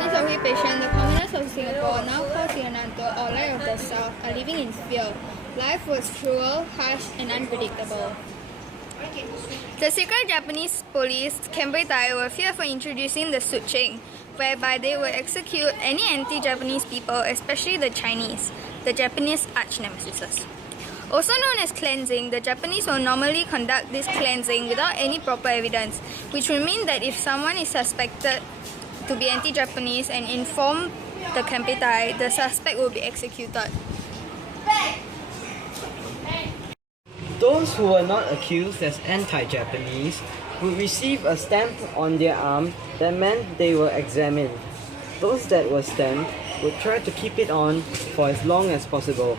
Japanese occupation, the commoners of Singapore, now called Singananto or Light of the South, are living in fear. Life was cruel, harsh, and unpredictable. The secret Japanese police, Kempeitai, were fearful introducing the Suching, whereby they would execute any anti-Japanese people, especially the Chinese, the Japanese arch-nemesis. Also known as cleansing, the Japanese will normally conduct this cleansing without any proper evidence, which will mean that if someone is suspected to be anti-Japanese and inform the Kempeitai, the suspect will be executed. Those who were not accused as anti-Japanese would receive a stamp on their arm that meant they were examined. Those that were stamped would try to keep it on for as long as possible.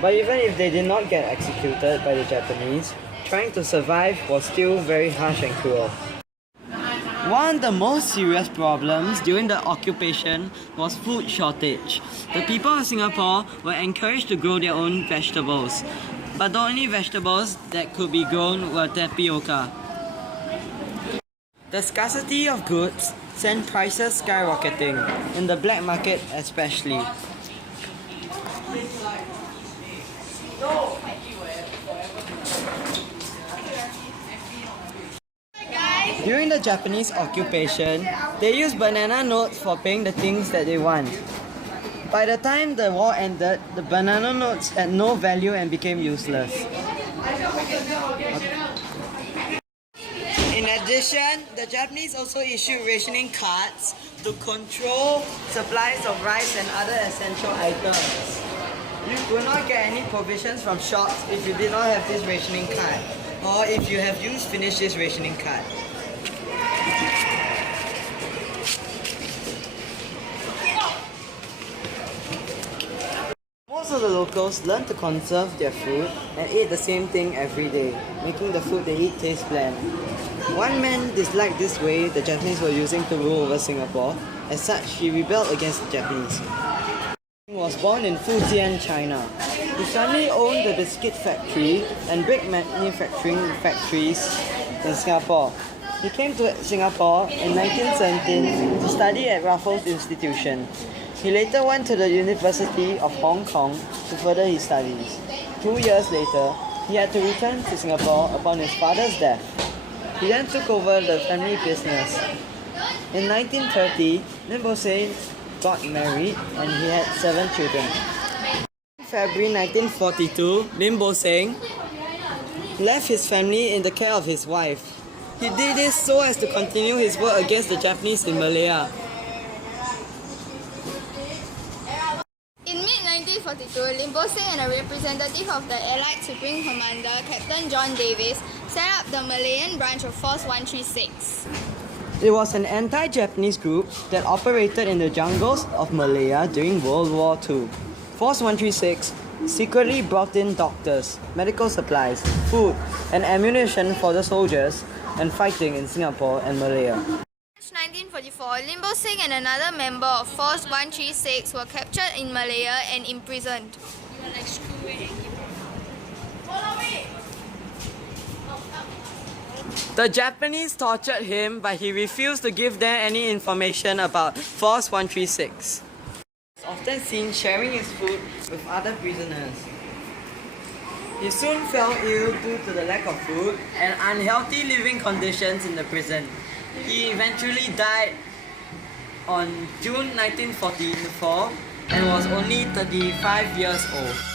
But even if they did not get executed by the Japanese, trying to survive was still very harsh and cruel. One of the most serious problems during the occupation was food shortage. The people of Singapore were encouraged to grow their own vegetables, but the only vegetables that could be grown were tapioca. The scarcity of goods sent prices skyrocketing, in the black market especially. During the Japanese occupation, they used banana notes for paying the things that they want. By the time the war ended, the banana notes had no value and became useless. In addition, the Japanese also issued rationing cards to control supplies of rice and other essential items. You will not get any provisions from shops if you did not have this rationing card, or if you have finished this rationing card. Most of the locals learned to conserve their food and ate the same thing every day, making the food they eat taste bland. One man disliked this way the Japanese were using to rule over Singapore. As such, he rebelled against the Japanese. He was born in Fujian, China. His family owned the biscuit factory and brick manufacturing factories in Singapore. He came to Singapore in 1917 to study at Raffles Institution. He later went to the University of Hong Kong to further his studies. 2 years later, he had to return to Singapore upon his father's death. He then took over the family business. In 1930, Lim Bo Seng got married and he had 7 children. In February 1942, Lim Bo Seng left his family in the care of his wife. He did this so as to continue his work against the Japanese in Malaya. In mid-1942, Lim Bo Seng and a representative of the Allied Supreme Commander, Captain John Davis, set up the Malayan branch of Force 136. It was an anti-Japanese group that operated in the jungles of Malaya during World War II. Force 136 secretly brought in doctors, medical supplies, food, and ammunition for the soldiers and fighting in Singapore and Malaya. In 1944, Lim Bo Seng and another member of Force 136 were captured in Malaya and imprisoned. The Japanese tortured him, but he refused to give them any information about Force 136. He was often seen sharing his food with other prisoners. He soon fell ill due to the lack of food and unhealthy living conditions in the prison. He eventually died on June 1944 and was only 35 years old.